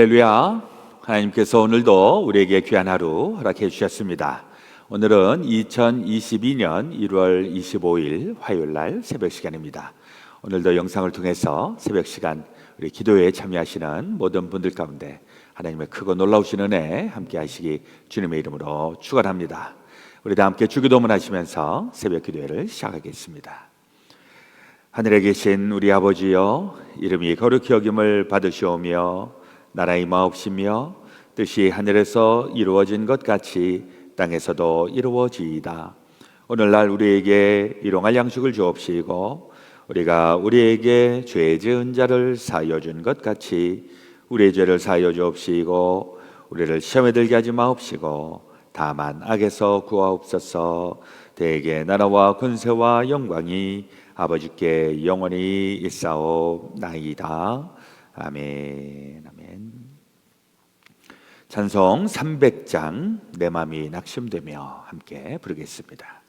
할렐루야. 하나님께서 오늘도 우리에게 귀한 하루 허락해 주셨습니다. 오늘은 2022년 1월 25일 화요일 날 새벽 시간입니다. 오늘도 영상을 통해서 새벽 시간 우리 기도회에 참여하시는 모든 분들 가운데 하나님의 크고 놀라우신 은혜 함께 하시기 주님의 이름으로 축원합니다. 우리 다 함께 주기도문 하시면서 새벽 기도회를 시작하겠습니다. 하늘에 계신 우리 아버지여, 이름이 거룩히 여김을 받으시오며 나라 임하옵시며 뜻이 하늘에서 이루어진 것 같이 땅에서도 이루어지이다. 오늘날 우리에게 일용할 양식을 주옵시고 우리가 우리에게 죄 지은 자를 사하여 준 것 같이 우리의 죄를 사하여 주옵시고 우리를 시험에 들게 하지 마옵시고 다만 악에서 구하옵소서. 대개 나라와 권세와 영광이 아버지께 영원히 있사옵나이다. 아멘. 아멘. 찬송 300장 내 맘이 낙심되며 함께 부르겠습니다.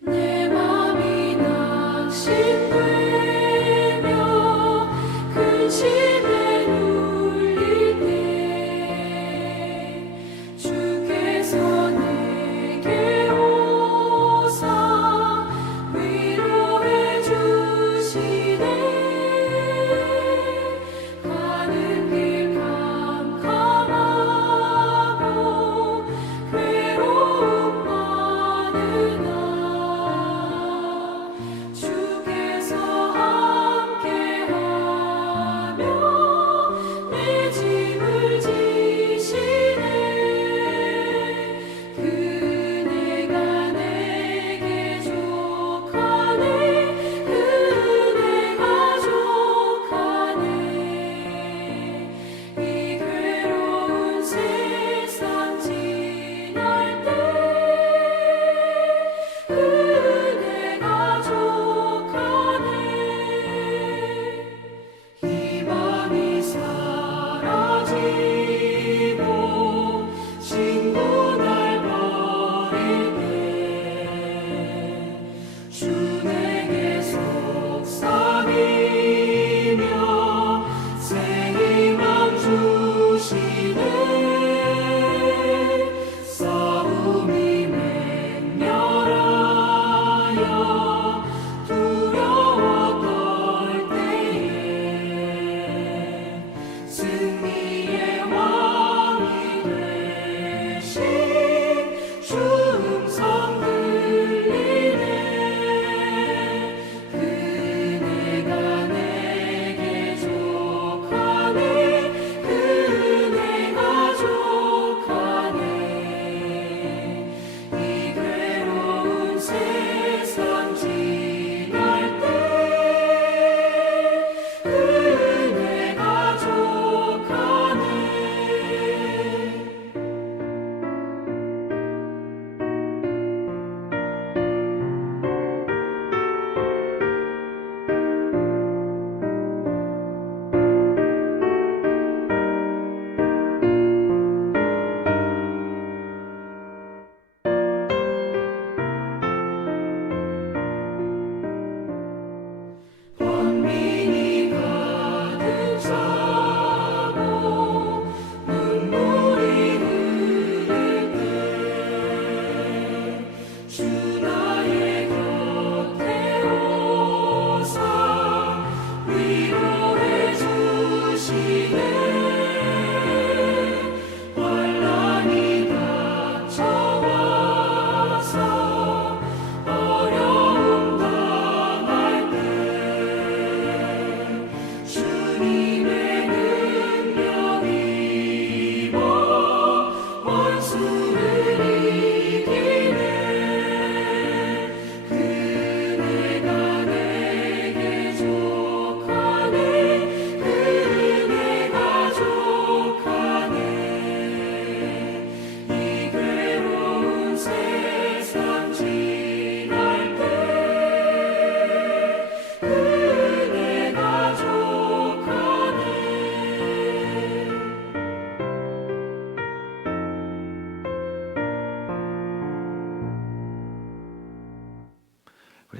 내 맘이 낙심되며 근심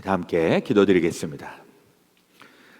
다 함께 기도드리겠습니다.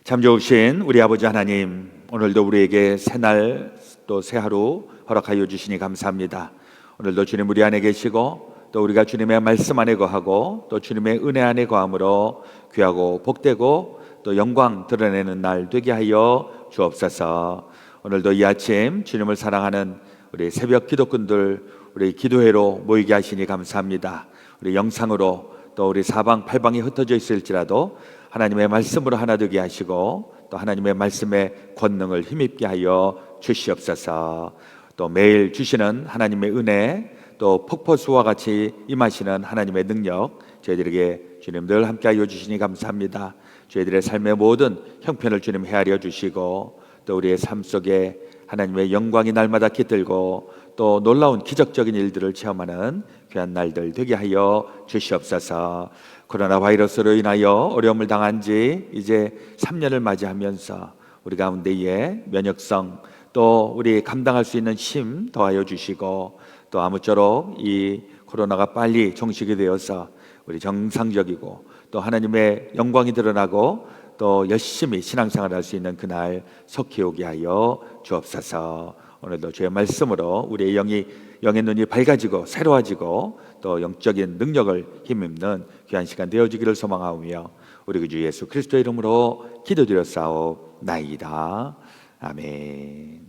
참 좋으신 우리 아버지 하나님, 오늘도 우리에게 새날 또 새하루 허락하여 주시니 감사합니다. 오늘도 주님 우리 안에 계시고 또 우리가 주님의 말씀 안에 거하고 또 주님의 은혜 안에 거함으로 귀하고 복되고 또 영광 드러내는 날 되게 하여 주옵소서. 오늘도 이 아침 주님을 사랑하는 우리 새벽 기도꾼들 우리 기도회로 모이게 하시니 감사합니다. 우리 영상으로 또 우리 사방팔방에 흩어져 있을지라도 하나님의 말씀으로 하나 되게 하시고 또 하나님의 말씀의 권능을 힘입게 하여 주시옵소서. 또 매일 주시는 하나님의 은혜 또 폭포수와 같이 임하시는 하나님의 능력 저희들에게 주님 늘 함께하여 주시니 감사합니다. 저희들의 삶의 모든 형편을 주님 헤아려 주시고 또 우리의 삶 속에 하나님의 영광이 날마다 깃들고 또 놀라운 기적적인 일들을 체험하는 귀한 날들 되게 하여 주시옵소서. 코로나 바이러스로 인하여 어려움을 당한 지 이제 3년을 맞이하면서 우리 가운데에 면역성 또 우리 감당할 수 있는 힘 더하여 주시고 또 아무쪼록 이 코로나가 빨리 종식이 되어서 우리 정상적이고 또 하나님의 영광이 드러나고 또 열심히 신앙생활을 할 수 있는 그날 속히 오게 하여 주옵소서. 오늘도 주의 말씀으로 우리의 영의 눈이 밝아지고 새로워지고 또 영적인 능력을 힘입는 귀한 시간 되어지기를 소망하오며 우리 주 예수 그리스도의 이름으로 기도드렸사옵나이다. 아멘.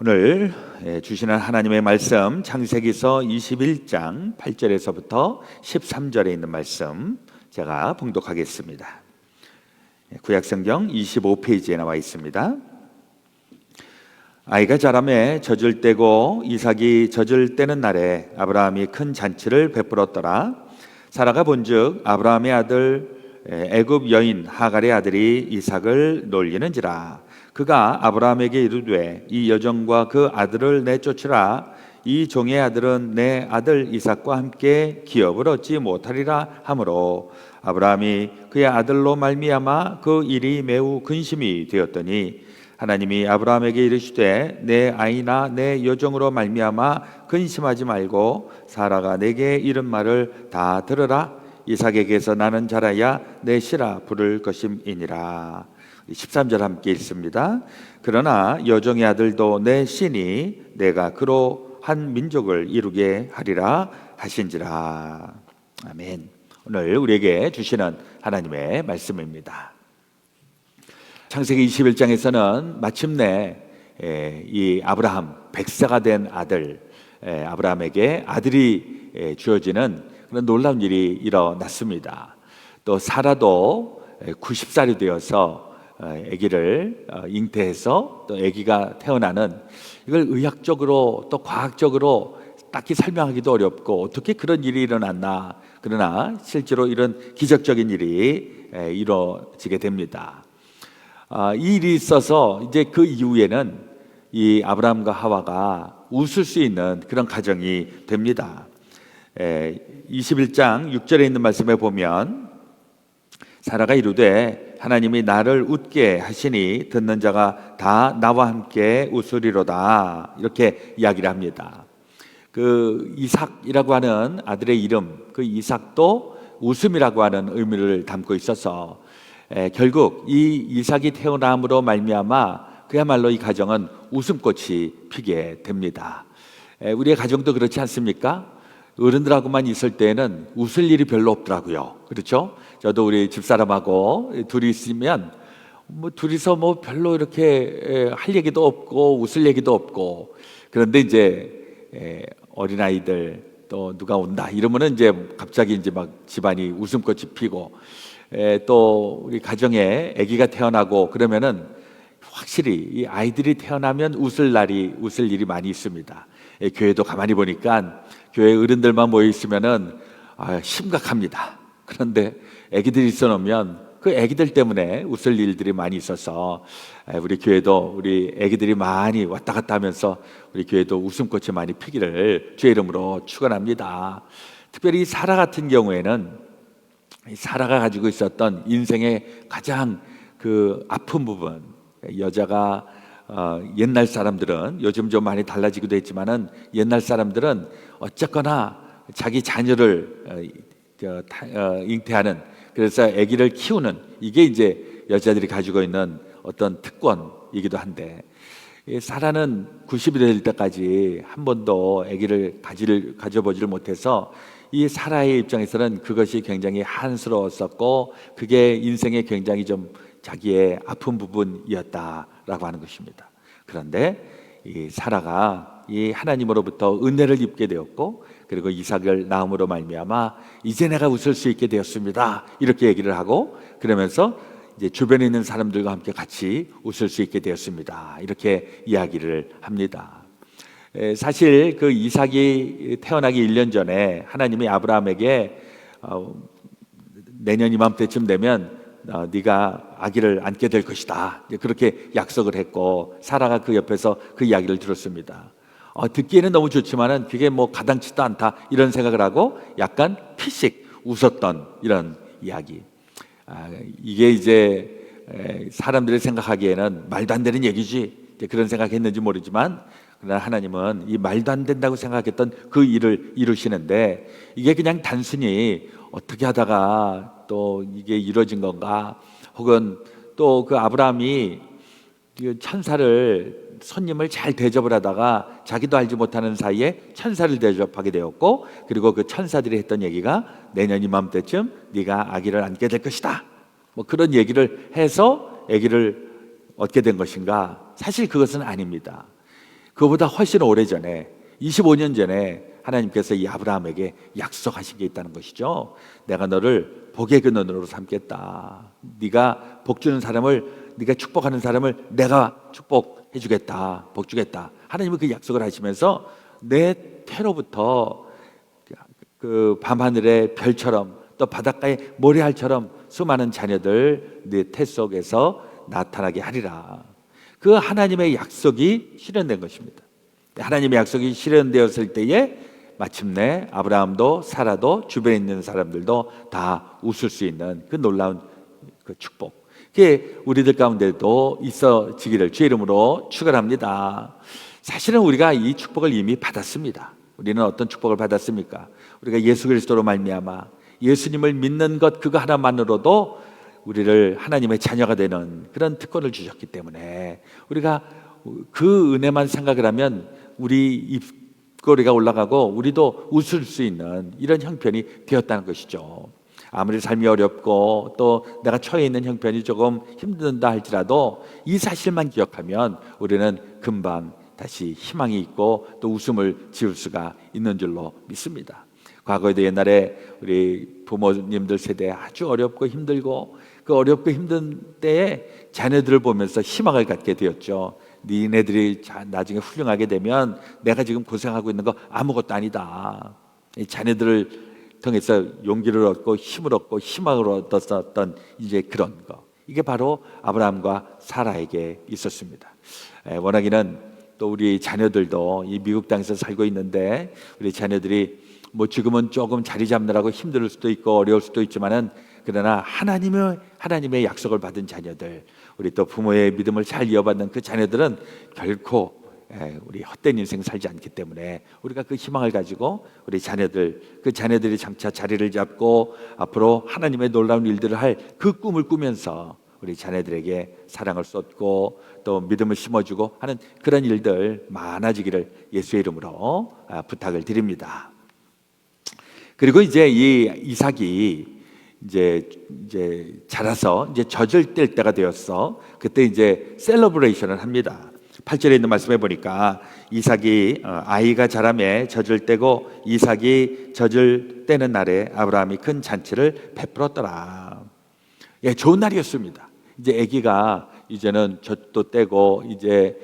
오늘 주시는 하나님의 말씀 창세기서 21장 8절에서부터 13절에 있는 말씀 제가 봉독하겠습니다. 구약성경 25페이지에 나와 있습니다. 아이가 자라매 젖을 떼고 이삭이 젖을 떼는 날에 아브라함이 큰 잔치를 베풀었더라. 사라가 본즉 아브라함의 아들 애굽 여인 하갈의 아들이 이삭을 놀리는지라. 그가 아브라함에게 이르되 이 여종과 그 아들을 내쫓으라. 이 종의 아들은 내 아들 이삭과 함께 기업을 얻지 못하리라 하므로 아브라함이 그의 아들로 말미암아 그 일이 매우 근심이 되었더니 하나님이 아브라함에게 이르시되 내 아이나 내 여종으로 말미암아 근심하지 말고 사라가 내게 이른 말을 다 들으라. 이삭에게서 나는 자라야 내 씨라 부를 것임이니라. 13절 함께 읽습니다. 그러나 여종의 아들도 내 씨니 내가 그로 한 민족을 이루게 하리라 하신지라. 아멘. 오늘 우리에게 주시는 하나님의 말씀입니다. 창세기 21장에서는 마침내 이 아브라함 100세가 된 아들 아브라함에게 아들이 주어지는 그런 놀라운 일이 일어났습니다. 또 사라도 90살이 되어서 아기를 잉태해서 또 아기가 태어나는 이걸 의학적으로 또 과학적으로 딱히 설명하기도 어렵고 어떻게 그런 일이 일어났나. 그러나 실제로 이런 기적적인 일이 이루어지게 됩니다. 이 일이 있어서 이제 그 이후에는 이 아브라함과 하와가 웃을 수 있는 그런 가정이 됩니다. 21장 6절에 있는 말씀에 보면 사라가 이르되 하나님이 나를 웃게 하시니 듣는 자가 다 나와 함께 웃으리로다. 이렇게 이야기를 합니다. 그 이삭이라고 하는 아들의 이름, 그 이삭도 웃음이라고 하는 의미를 담고 있어서 결국 이 이삭이 태어남으로 말미암아 그야말로 이 가정은 웃음꽃이 피게 됩니다. 우리의 가정도 그렇지 않습니까? 어른들하고만 있을 때는 웃을 일이 별로 없더라고요. 그렇죠? 저도 우리 집사람하고 둘이 있으면 둘이서 별로 이렇게 할 얘기도 없고 웃을 얘기도 없고, 그런데 이제 어린아이들 또 누가 온다 이러면은 이제 갑자기 이제 막 집안이 웃음꽃이 피고, 또 우리 가정에 아기가 태어나고 그러면은 확실히 이 아이들이 태어나면 웃을 일이 많이 있습니다. 교회도 가만히 보니까 교회 어른들만 모여 있으면은 심각합니다. 그런데 아기들이 있어 놓으면 그 아기들 때문에 웃을 일들이 많이 있어서 우리 교회도 우리 아기들이 많이 왔다 갔다 하면서 우리 교회도 웃음꽃이 많이 피기를 주의 이름으로 축원합니다. 특별히 사라 같은 경우에는 사라가 가지고 있었던 인생의 가장 그 아픈 부분, 여자가 옛날 사람들은 요즘 좀 많이 달라지기도 했지만은 옛날 사람들은 어쨌거나 자기 자녀를 잉태하는, 그래서 아기를 키우는, 이게 이제 여자들이 가지고 있는 어떤 특권이기도 한데, 이 사라는 90이 될 때까지 한 번도 아기를 가져보지를 못해서 이 사라의 입장에서는 그것이 굉장히 한스러웠었고, 그게 인생의 굉장히 좀 자기의 아픈 부분이었다라고 하는 것입니다. 그런데 이 사라가 이 하나님으로부터 은혜를 입게 되었고, 그리고 이삭을 낳음으로 말미암아 이제 내가 웃을 수 있게 되었습니다, 이렇게 얘기를 하고, 그러면서 이제 주변에 있는 사람들과 함께 같이 웃을 수 있게 되었습니다, 이렇게 이야기를 합니다. 사실 그 이삭이 태어나기 1년 전에 하나님이 아브라함에게 내년 이맘때쯤 되면 네가 아기를 안게 될 것이다, 그렇게 약속을 했고, 사라가 그 옆에서 그 이야기를 들었습니다. 듣기에는 너무 좋지만은 그게 뭐 가당치도 않다, 이런 생각을 하고 약간 피식 웃었던 이런 이야기. 이게 이제 사람들이 생각하기에는 말도 안 되는 얘기지, 그런 생각했는지 모르지만, 그러나 하나님은 이 말도 안 된다고 생각했던 그 일을 이루시는데, 이게 그냥 단순히 어떻게 하다가 또 이게 이루어진 건가, 혹은 또 그 아브라함이 천사를, 손님을 잘 대접을 하다가 자기도 알지 못하는 사이에 천사를 대접하게 되었고, 그리고 그 천사들이 했던 얘기가 내년 이맘때쯤 네가 아기를 안게 될 것이다, 뭐 그런 얘기를 해서 아기를 얻게 된 것인가? 사실 그것은 아닙니다. 그보다 훨씬 오래전에, 25년 전에 하나님께서 이 아브라함에게 약속하신 게 있다는 것이죠. 내가 너를 복의 근원으로 삼겠다. 네가 복 주는 사람을, 네가 축복하는 사람을 내가 축복해 주겠다, 복 주겠다. 하나님은 그 약속을 하시면서 내 태로부터 그 밤하늘의 별처럼, 또 바닷가의 모래알처럼 수많은 자녀들 네 태 속에서 나타나게 하리라. 그 하나님의 약속이 실현된 것입니다. 하나님의 약속이 실현되었을 때에 마침내 아브라함도 사라도 주변에 있는 사람들도 다 웃을 수 있는 그 놀라운 그 축복, 그게 우리들 가운데도 있어지기를 주의 이름으로 축원합니다. 사실은 우리가 이 축복을 이미 받았습니다. 우리는 어떤 축복을 받았습니까? 우리가 예수 그리스도로 말미암아 예수님을 믿는 것, 그거 하나만으로도 우리를 하나님의 자녀가 되는 그런 특권을 주셨기 때문에, 우리가 그 은혜만 생각을 하면 우리 입꼬리가 올라가고 우리도 웃을 수 있는 이런 형편이 되었다는 것이죠. 아무리 삶이 어렵고 또 내가 처해 있는 형편이 조금 힘든다 할지라도 이 사실만 기억하면 우리는 금방 다시 희망이 있고 또 웃음을 지을 수가 있는 줄로 믿습니다. 과거에도 옛날에 우리 부모님들 세대에 아주 어렵고 힘들고, 그 어렵고 힘든 때에 자녀들을 보면서 희망을 갖게 되었죠. 니네들이 나중에 훌륭하게 되면 내가 지금 고생하고 있는 거 아무것도 아니다. 이 자녀들을 통해서 용기를 얻고 힘을 얻고 희망을 얻었던 이제 그런 거, 이게 바로 아브라함과 사라에게 있었습니다. 워낙에는 또 우리 자녀들도 이 미국 땅에서 살고 있는데, 우리 자녀들이 뭐 지금은 조금 자리 잡느라고 힘들 수도 있고 어려울 수도 있지만은, 그러나 하나님의 약속을 받은 자녀들, 우리 또 부모의 믿음을 잘 이어받는 그 자녀들은 결코 우리 헛된 인생 살지 않기 때문에, 우리가 그 희망을 가지고 우리 자녀들, 그 자녀들이 장차 자리를 잡고 앞으로 하나님의 놀라운 일들을 할 그 꿈을 꾸면서 우리 자녀들에게 사랑을 쏟고 또 믿음을 심어주고 하는 그런 일들 많아지기를 예수의 이름으로 부탁을 드립니다. 그리고 이제 이 이삭이 이제 자라서 이제 젖을 뗄 때가 되었어. 그때 이제 셀러브레이션을 합니다. 8절에 있는 말씀해 보니까 이삭이 아이가 자라매 젖을 떼고 이삭이 젖을 떼는 날에 아브라함이 큰 잔치를 베풀었더라. 예, 좋은 날이었습니다. 이제 아기가 이제는 젖도 떼고 이제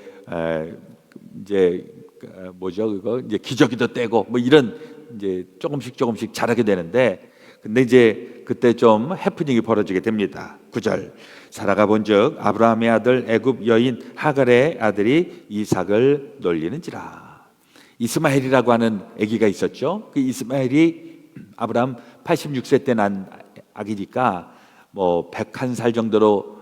뭐죠 그거 이제 기저귀도 떼고 뭐 이런 이제 조금씩 자라게 되는데, 근데 이제 그때 좀 해프닝이 벌어지게 됩니다. 9절, 사라가 본즉 아브라함의 아들 애굽 여인 하갈의 아들이 이삭을 놀리는지라. 이스마엘이라고 하는 아기가 있었죠. 그 이스마엘이 아브라함 86세 때 난 아기니까 뭐 101살 정도로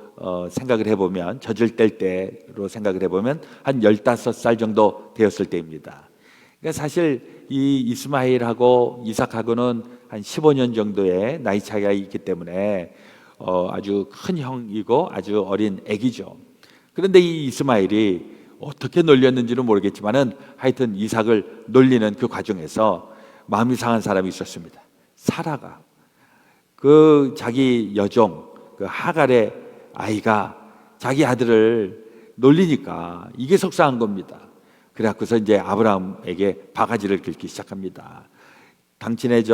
생각을 해보면, 젖을 뗄 때로 생각을 해보면 한 15살 정도 되었을 때입니다. 그러니까 사실 이 이스마엘하고 이삭하고는 한 15년 정도의 나이 차이가 있기 때문에 아주 큰 형이고 아주 어린 아기죠. 그런데 이 이스마엘이 어떻게 놀렸는지는 모르겠지만은 하여튼 이삭을 놀리는 그 과정에서 마음이 상한 사람이 있었습니다. 사라가 그 자기 여종 그 하갈의 아이가 자기 아들을 놀리니까 이게 속상한 겁니다. 그래갖고서 이제 아브라함에게 바가지를 긁기 시작합니다. 당신의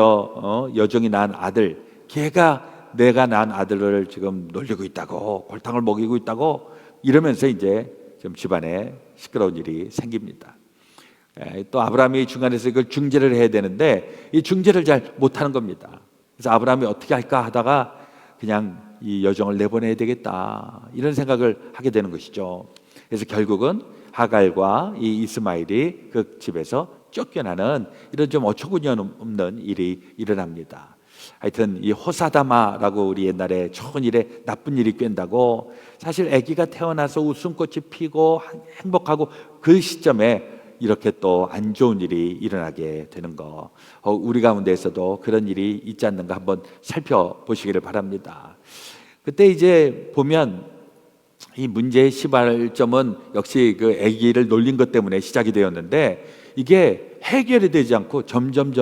여종이 낳은 아들, 걔가 내가 낳은 아들을 지금 놀리고 있다고, 골탕을 먹이고 있다고 이러면서 이제 좀 집안에 시끄러운 일이 생깁니다. 또 아브라함이 중간에서 이걸 중재를 해야 되는데 이 중재를 잘 못하는 겁니다. 그래서 아브라함이 어떻게 할까 하다가 그냥 이 여종을 내보내야 되겠다 이런 생각을 하게 되는 것이죠. 그래서 결국은 하갈과 이 이스마엘이 그 집에서 쫓겨나는 이런 좀 어처구니없는 일이 일어납니다. 하여튼 이 호사다마라고 우리 옛날에 좋은 일에 나쁜 일이 꿰다고 사실 아기가 태어나서 웃음꽃이 피고 행복하고 그 시점에 이렇게 또 안 좋은 일이 일어나게 되는 거 우리 가운데에서도 그런 일이 있지 않는가 한번 살펴보시기를 바랍니다. 그때 이제 보면 이 문제의 시발점은 역시 그 아기를 놀린 것 때문에 시작이 되었는데 이게 해결이 되지 않고 점점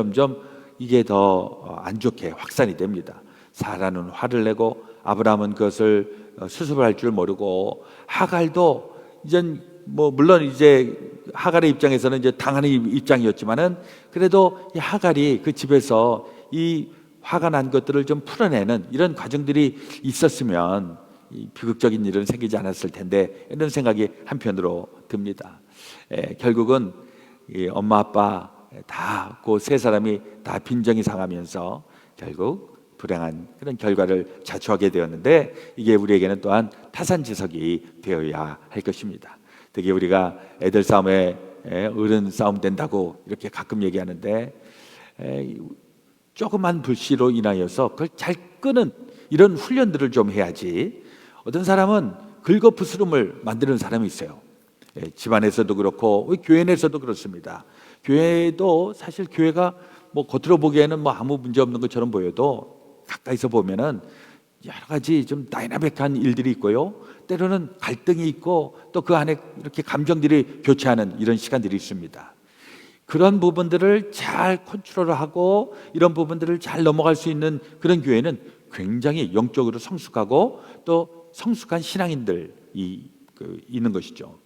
이게 더 안 좋게 확산이 됩니다. 사라는 화를 내고 아브라함은 그것을 수습할 줄 모르고 하갈도 이젠 뭐 물론 이제 하갈의 입장에서는 이제 당하는 입장이었지만은 그래도 이 하갈이 그 집에서 이 화가 난 것들을 좀 풀어내는 이런 과정들이 있었으면 이 비극적인 일은 생기지 않았을 텐데 이런 생각이 한편으로 듭니다. 결국은 이 엄마 아빠 다 그 세 사람이 다 빈정이 상하면서 결국 불행한 그런 결과를 자초하게 되었는데 이게 우리에게는 또한 타산지석이 되어야 할 것입니다. 특히 우리가 애들 싸움에 어른 싸움 된다고 이렇게 가끔 얘기하는데 조그만 불씨로 인하여서 그걸 잘 끄는 이런 훈련들을 좀 해야지. 어떤 사람은 긁어부스럼을 만드는 사람이 있어요. 집안에서도 그렇고 교회 내에서도 그렇습니다. 교회도 사실 교회가 뭐 겉으로 보기에는 뭐 아무 문제 없는 것처럼 보여도 가까이서 보면은 여러 가지 좀 다이나믹한 일들이 있고요. 때로는 갈등이 있고 또 그 안에 이렇게 감정들이 교차하는 이런 시간들이 있습니다. 그런 부분들을 잘 컨트롤하고 이런 부분들을 잘 넘어갈 수 있는 그런 교회는 굉장히 영적으로 성숙하고 또 성숙한 신앙인들이 있는 것이죠.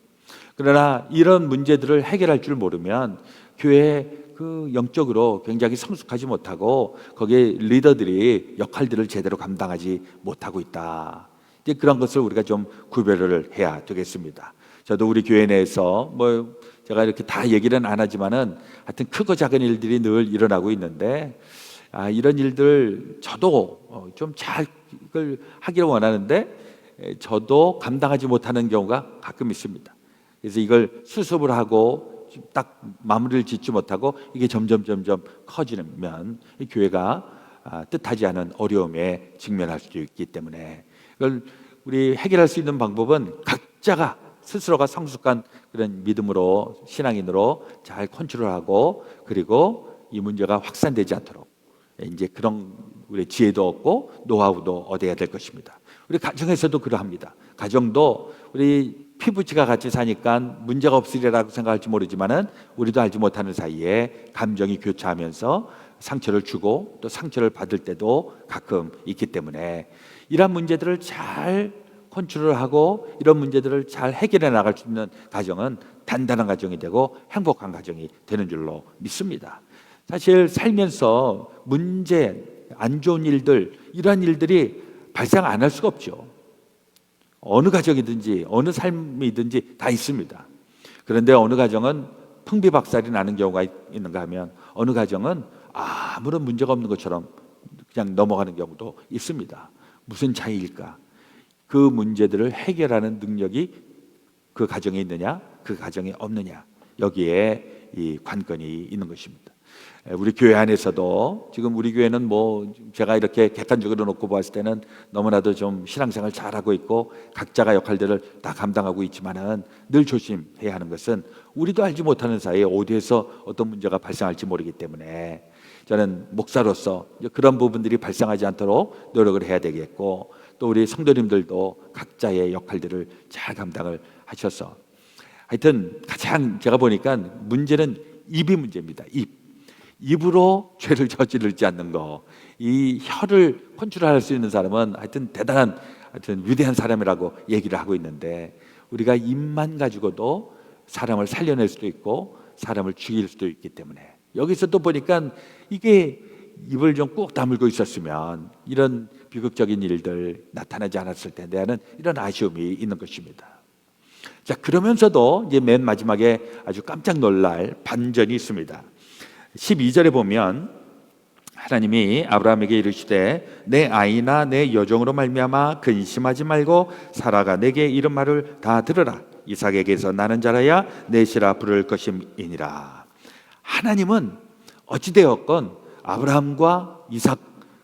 그러나 이런 문제들을 해결할 줄 모르면 교회에 그 영적으로 굉장히 성숙하지 못하고 거기에 리더들이 역할들을 제대로 감당하지 못하고 있다. 이제 그런 것을 우리가 좀 구별을 해야 되겠습니다. 저도 우리 교회 내에서 뭐 제가 이렇게 다 얘기는 안 하지만은 하여튼 크고 작은 일들이 늘 일어나고 있는데 이런 일들 저도 좀 잘 하기를 원하는데 저도 감당하지 못하는 경우가 가끔 있습니다. 그래서 이걸 수습을 하고 딱 마무리를 짓지 못하고 이게 점점 커지면 이 교회가 뜻하지 않은 어려움에 직면할 수도 있기 때문에 이걸 우리 해결할 수 있는 방법은 각자가 스스로가 성숙한 그런 믿음으로 신앙인으로 잘 컨트롤하고 그리고 이 문제가 확산되지 않도록 이제 그런 우리 지혜도 얻고 노하우도 얻어야 될 것입니다. 우리 가정에서도 그러합니다. 가정도 우리 피부치가 같이 사니까 문제가 없으리라고 생각할지 모르지만은 우리도 알지 못하는 사이에 감정이 교차하면서 상처를 주고 또 상처를 받을 때도 가끔 있기 때문에 이런 문제들을 잘 컨트롤하고 이런 문제들을 잘 해결해 나갈 수 있는 가정은 단단한 가정이 되고 행복한 가정이 되는 줄로 믿습니다. 사실 살면서 문제, 안 좋은 일들 이러한 일들이 발생 안 할 수가 없죠. 어느 가정이든지 어느 삶이든지 다 있습니다. 그런데 어느 가정은 풍비박살이 나는 경우가 있는가 하면 어느 가정은 아무런 문제가 없는 것처럼 그냥 넘어가는 경우도 있습니다. 무슨 차이일까? 그 문제들을 해결하는 능력이 그 가정에 있느냐 그 가정에 없느냐 여기에 이 관건이 있는 것입니다. 우리 교회 안에서도 지금 우리 교회는 뭐 제가 이렇게 객관적으로 놓고 봤을 때는 너무나도 좀 신앙생활 잘하고 있고 각자가 역할들을 다 감당하고 있지만은 늘 조심해야 하는 것은 우리도 알지 못하는 사이에 어디에서 어떤 문제가 발생할지 모르기 때문에 저는 목사로서 그런 부분들이 발생하지 않도록 노력을 해야 되겠고, 또 우리 성도님들도 각자의 역할들을 잘 감당을 하셔서, 하여튼 가장 제가 보니까 문제는 입이 문제입니다. 입으로 죄를 저지르지 않는 거. 이 혀를 컨트롤할 수 있는 사람은 하여튼 대단한, 하여튼 위대한 사람이라고 얘기를 하고 있는데, 우리가 입만 가지고도 사람을 살려낼 수도 있고 사람을 죽일 수도 있기 때문에, 여기서 또 보니까 이게 입을 좀 꾹 다물고 있었으면 이런 비극적인 일들 나타나지 않았을 텐데 하는 이런 아쉬움이 있는 것입니다. 자, 그러면서도 이제 맨 마지막에 아주 깜짝 놀랄 반전이 있습니다. 12절에 보면 하나님이 아브라함에게 이르시되 내 아이나 내 여종으로 말미암아 근심하지 말고 사라가 내게 이른 말을 다 들으라. 이삭에게서 나는 자라야 내 시라 부를 것임이니라. 하나님은 어찌되었건 아브라함과 이삭,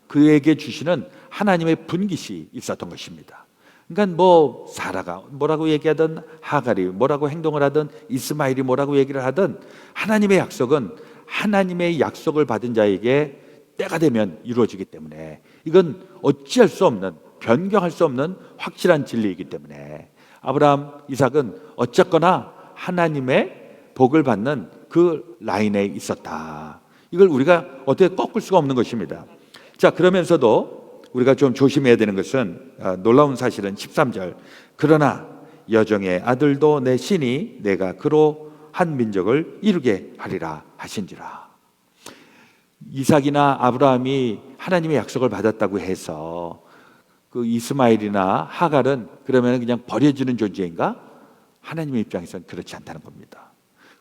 그에게 주시는 하나님의 분깃이 있었던 것입니다. 그러니까 뭐 사라가 뭐라고 얘기하든, 하갈이 뭐라고 행동을 하든, 이스마엘이 뭐라고 얘기를 하든, 하나님의 약속은 하나님의 약속을 받은 자에게 때가 되면 이루어지기 때문에 이건 어찌할 수 없는, 변경할 수 없는 확실한 진리이기 때문에 아브라함, 이삭은 어쨌거나 하나님의 복을 받는 그 라인에 있었다. 이걸 우리가 어떻게 꺾을 수가 없는 것입니다. 자, 그러면서도 우리가 좀 조심해야 되는 것은 놀라운 사실은 13절, 그러나 여종의 아들도 내 신이 내가 그로 한 민족을 이루게 하리라 하신지라. 이삭이나 아브라함이 하나님의 약속을 받았다고 해서 그 이스마엘이나 하갈은 그러면 그냥 버려지는 존재인가? 하나님의 입장에서는 그렇지 않다는 겁니다.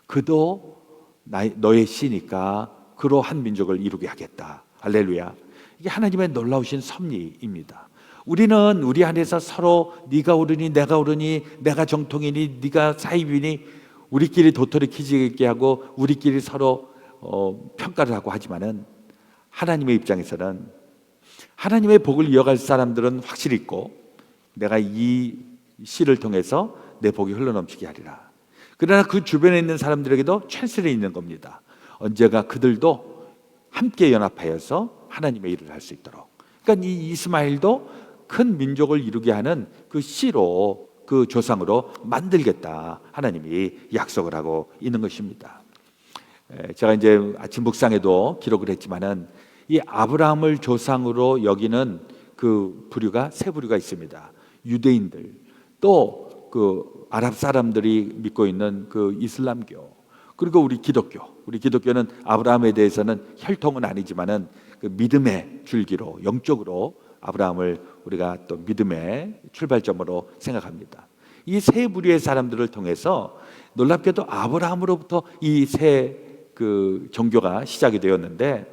그도 너의 씨니까 그로 한 민족을 이루게 하겠다. 할렐루야. 이게 하나님의 놀라우신 섭리입니다. 우리는 우리 안에서 서로 네가 옳으니 내가 옳으니, 내가 정통이니 네가 사입이니 우리끼리 도토리 키지게 하고 우리끼리 서로 평가를 하고 하지만은 하나님의 입장에서는 하나님의 복을 이어갈 사람들은 확실히 있고, 내가 이 씨를 통해서 내 복이 흘러넘치게 하리라. 그러나 그 주변에 있는 사람들에게도 찬스가 있는 겁니다. 언제가 그들도 함께 연합하여서 하나님의 일을 할 수 있도록. 그러니까 이 이스마엘도 큰 민족을 이루게 하는 그 씨로, 그 조상으로 만들겠다, 하나님이 약속을 하고 있는 것입니다. 제가 이제 아침 묵상에도 기록을 했지만은 이 아브라함을 조상으로 여기는 그 부류가 세 부류가 있습니다. 유대인들, 또 그 아랍 사람들이 믿고 있는 그 이슬람교, 그리고 우리 기독교. 우리 기독교는 아브라함에 대해서는 혈통은 아니지만은 그 믿음의 줄기로, 영적으로 아브라함을 우리가 또 믿음의 출발점으로 생각합니다. 이 세 부류의 사람들을 통해서 놀랍게도 아브라함으로부터 이 세 그 종교가 시작이 되었는데,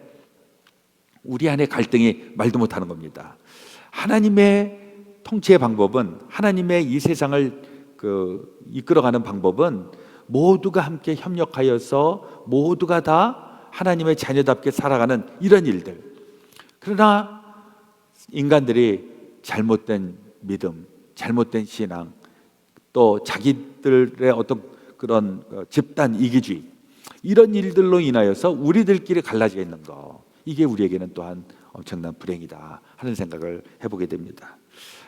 우리 안에 갈등이 말도 못하는 겁니다. 하나님의 통치의 방법은, 하나님의 이 세상을 이끌어가는 방법은 모두가 함께 협력하여서 모두가 다 하나님의 자녀답게 살아가는 이런 일들. 그러나 인간들이 잘못된 믿음, 잘못된 신앙, 또 자기들의 어떤 그런 집단 이기주의, 이런 일들로 인하여서 우리들끼리 갈라져 있는 거, 이게 우리에게는 또한 엄청난 불행이다 하는 생각을 해보게 됩니다.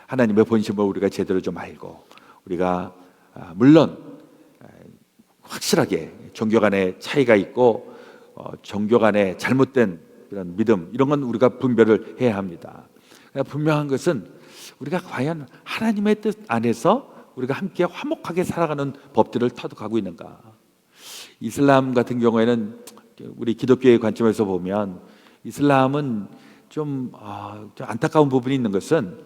하나님의 본심을 우리가 제대로 좀 알고, 우리가 물론 확실하게 종교 간의 차이가 있고 종교 간의 잘못된 그런 믿음, 이런 건 우리가 분별을 해야 합니다. 분명한 것은 우리가 과연 하나님의 뜻 안에서 우리가 함께 화목하게 살아가는 법들을 터득하고 있는가. 이슬람 같은 경우에는 우리 기독교의 관점에서 보면 이슬람은 좀 안타까운 부분이 있는 것은,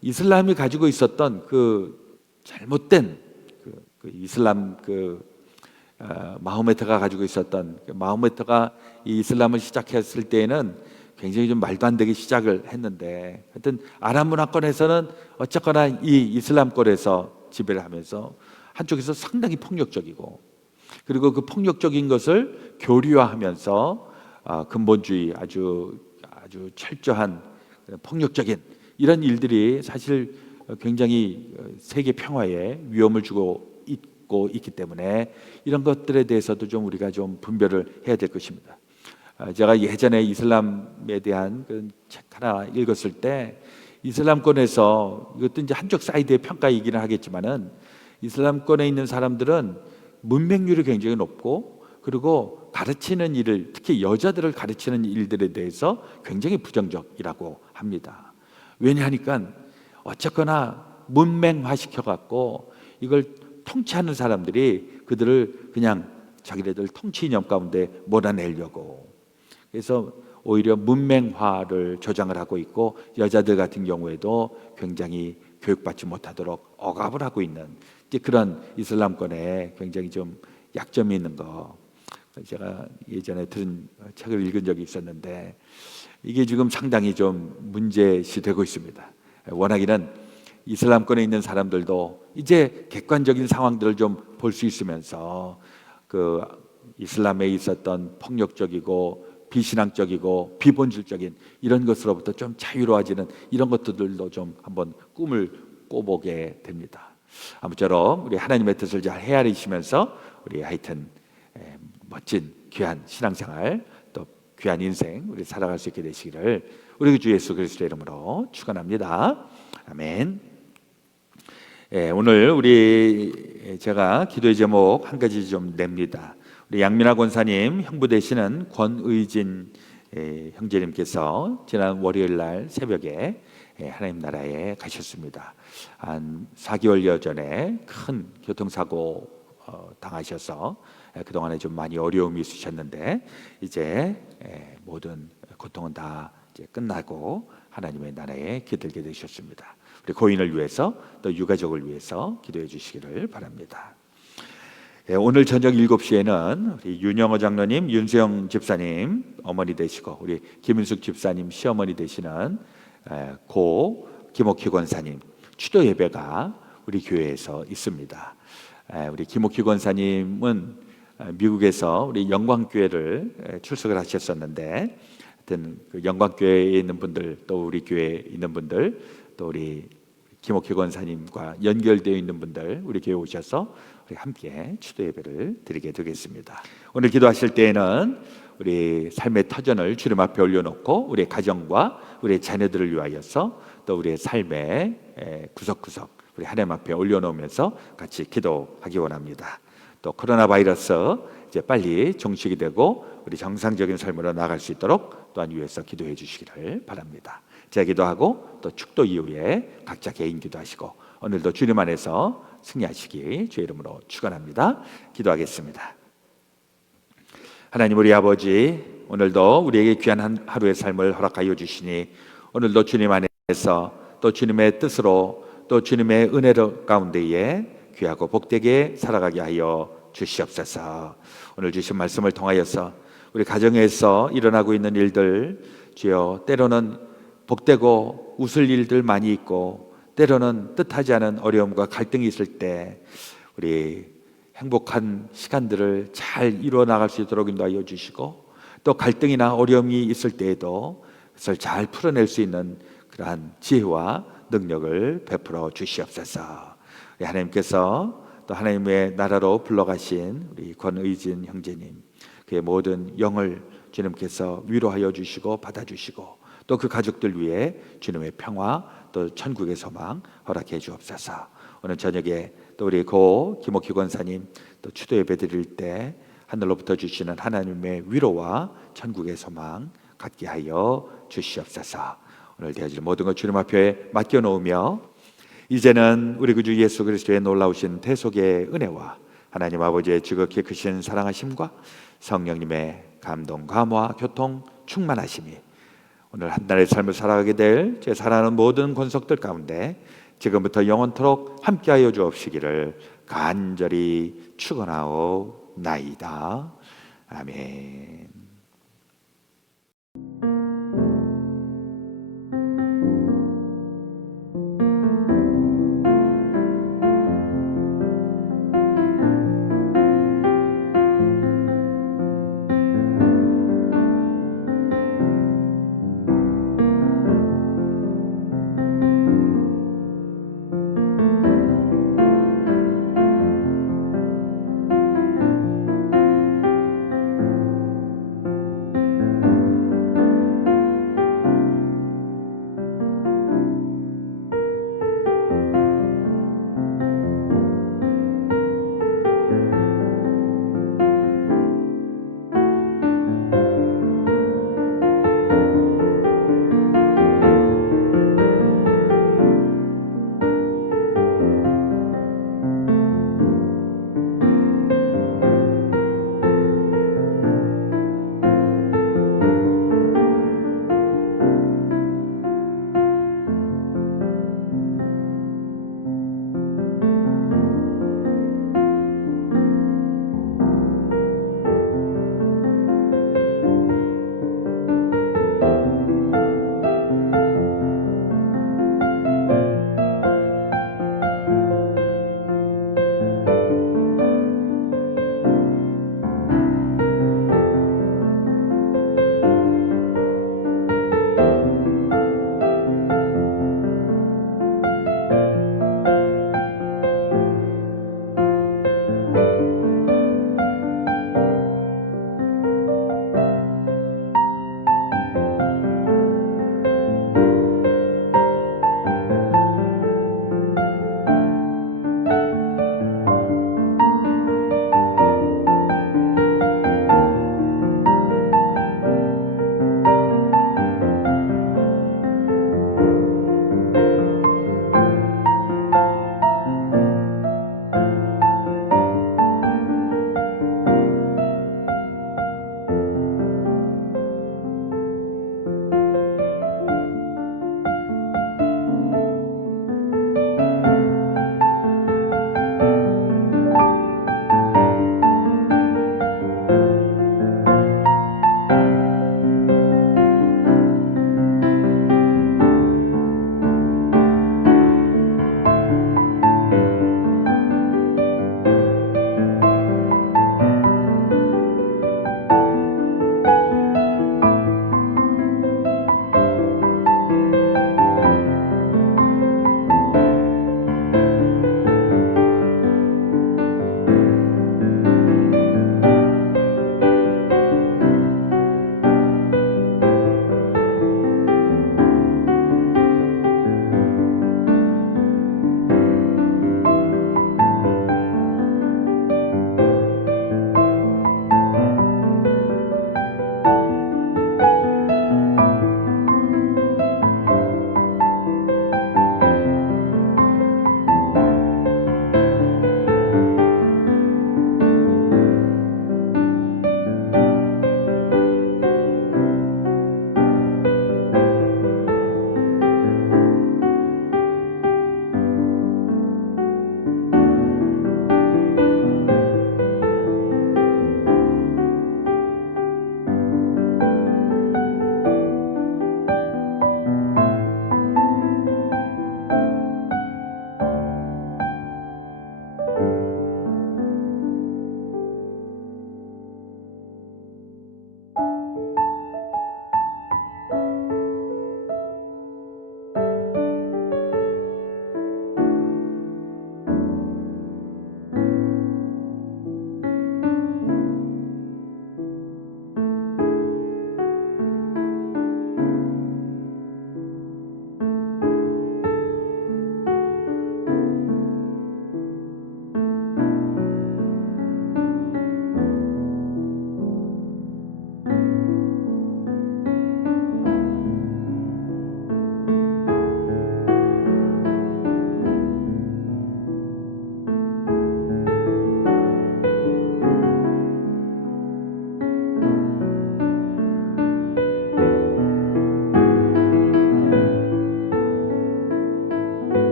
이슬람이 가지고 있었던 그 잘못된 그 이슬람 마호메트가 가지고 있었던, 마호메트가 이 이슬람을 시작했을 때에는 굉장히 좀 말도 안 되게 시작을 했는데, 하여튼 아랍 문화권에서는 어쨌거나 이 이슬람권에서 지배를 하면서 한쪽에서 상당히 폭력적이고, 그리고 그 폭력적인 것을 교류화하면서 근본주의 아주 철저한 폭력적인 이런 일들이 사실 굉장히 세계 평화에 위험을 주고 있기 때문에 이런 것들에 대해서도 좀 우리가 좀 분별을 해야 될 것입니다. 제가 예전에 이슬람에 대한 책 하나 읽었을 때 이슬람권에서 이것도 이제 한쪽 사이드의 평가이기는 하겠지만은 이슬람권에 있는 사람들은 문맹률이 굉장히 높고 그리고 가르치는 일을 특히 여자들을 가르치는 일들에 대해서 굉장히 부정적이라고 합니다. 왜냐하니까 어쨌거나 문맹화시켜 갖고 이걸 통치하는 사람들이 그들을 그냥 자기네들 통치 이념 가운데 몰아내려고 그래서 오히려 문맹화를 조장을 하고 있고 여자들 같은 경우에도 굉장히 교육받지 못하도록 억압을 하고 있는 그런 이슬람권에 굉장히 좀 약점이 있는 거 제가 예전에 들은 책을 읽은 적이 있었는데 이게 지금 상당히 좀 문제시되고 있습니다. 워낙에는 이슬람권에 있는 사람들도 이제 객관적인 상황들을 좀 볼 수 있으면서 그 이슬람에 있었던 폭력적이고 비신앙적이고 비본질적인 이런 것으로부터 좀 자유로워지는 이런 것들도 좀 한번 꿈을 꿔보게 됩니다. 아무쪼록 우리 하나님의 뜻을 잘 헤아리시면서 우리 하여튼 멋진 귀한 신앙생활 또 귀한 인생 우리 살아갈 수 있게 되시기를 우리 주 예수 그리스도의 이름으로 축원합니다. 아멘. 오늘 제가 기도의 제목 한 가지 좀 냅니다. 우리 양민아 권사님 형부 되시는 권의진 형제님께서 지난 월요일 날 새벽에 하나님 나라에 가셨습니다. 한 4개월여 전에 큰 교통사고 당하셔서 그동안에 좀 많이 어려움이 있으셨는데 이제 모든 고통은 다 이제 끝나고 하나님의 나라에 기들게 되셨습니다. 우리 고인을 위해서 또 유가족을 위해서 기도해 주시기를 바랍니다. 오늘 저녁 7시에는 우리 윤영호 장로님, 윤수영 집사님 어머니 되시고 우리 김윤숙 집사님 시어머니 되시는 고 김옥희 권사님 추도 예배가 우리 교회에서 있습니다. 우리 김옥희 권사님은 미국에서 우리 영광교회를 출석을 하셨었는데 하여튼 그 영광교회에 있는 분들 또 우리 교회에 있는 분들 또 우리 김옥희 권사님과 연결되어 있는 분들 우리 교회 오셔서 우리 함께 추도 예배를 드리게 되겠습니다. 오늘 기도하실 때에는 우리 삶의 터전을 주님 앞에 올려놓고 우리 가정과 우리 자녀들을 위하여서 또 우리의 삶의 구석구석 우리 하나님 앞에 올려놓으면서 같이 기도하기 원합니다. 또 코로나 바이러스 이제 빨리 종식이 되고 우리 정상적인 삶으로 나아갈 수 있도록 또한 위해서 기도해 주시기를 바랍니다. 제가 기도하고 또 축도 이후에 각자 개인 기도하시고 오늘도 주님 안에서 승리하시기 주의 이름으로 축원합니다. 기도하겠습니다. 하나님 우리 아버지 오늘도 우리에게 귀한 하루의 삶을 허락하여 주시니 오늘도 주님 안에서 또 주님의 뜻으로 또 주님의 은혜 가운데에 귀하고 복되게 살아가게 하여 주시옵소서. 오늘 주신 말씀을 통하여서 우리 가정에서 일어나고 있는 일들 주여 때로는 복되고 웃을 일들 많이 있고 때로는 뜻하지 않은 어려움과 갈등이 있을 때 우리 행복한 시간들을 잘 이루어 나갈 수 있도록 인도하여 주시고 또 갈등이나 어려움이 있을 때에도 그것을 잘 풀어낼 수 있는 그러한 지혜와 능력을 베풀어 주시옵소서. 우리 하나님께서 또 하나님의 나라로 불러가신 우리 권의진 형제님 그의 모든 영을 주님께서 위로하여 주시고 받아주시고 또 그 가족들 위해 주님의 평화 또 천국의 소망 허락해 주옵소서. 오늘 저녁에 또 우리 고 김옥희 권사님 또 추도 예배 드릴 때 하늘로부터 주시는 하나님의 위로와 천국의 소망 갖게 하여 주시옵소서. 오늘 되어질 모든 것 주님 앞에 맡겨 놓으며 이제는 우리 구주 예수 그리스도의 놀라우신 대속의 은혜와 하나님 아버지의 지극히 크신 사랑하심과 성령님의 감동 감화 교통 충만하심이 오늘 한 날의 삶을 살아가게 될 제 사랑하는 모든 권속들 가운데 지금부터 영원토록 함께하여 주옵시기를 간절히 축원하옵나이다. 아멘.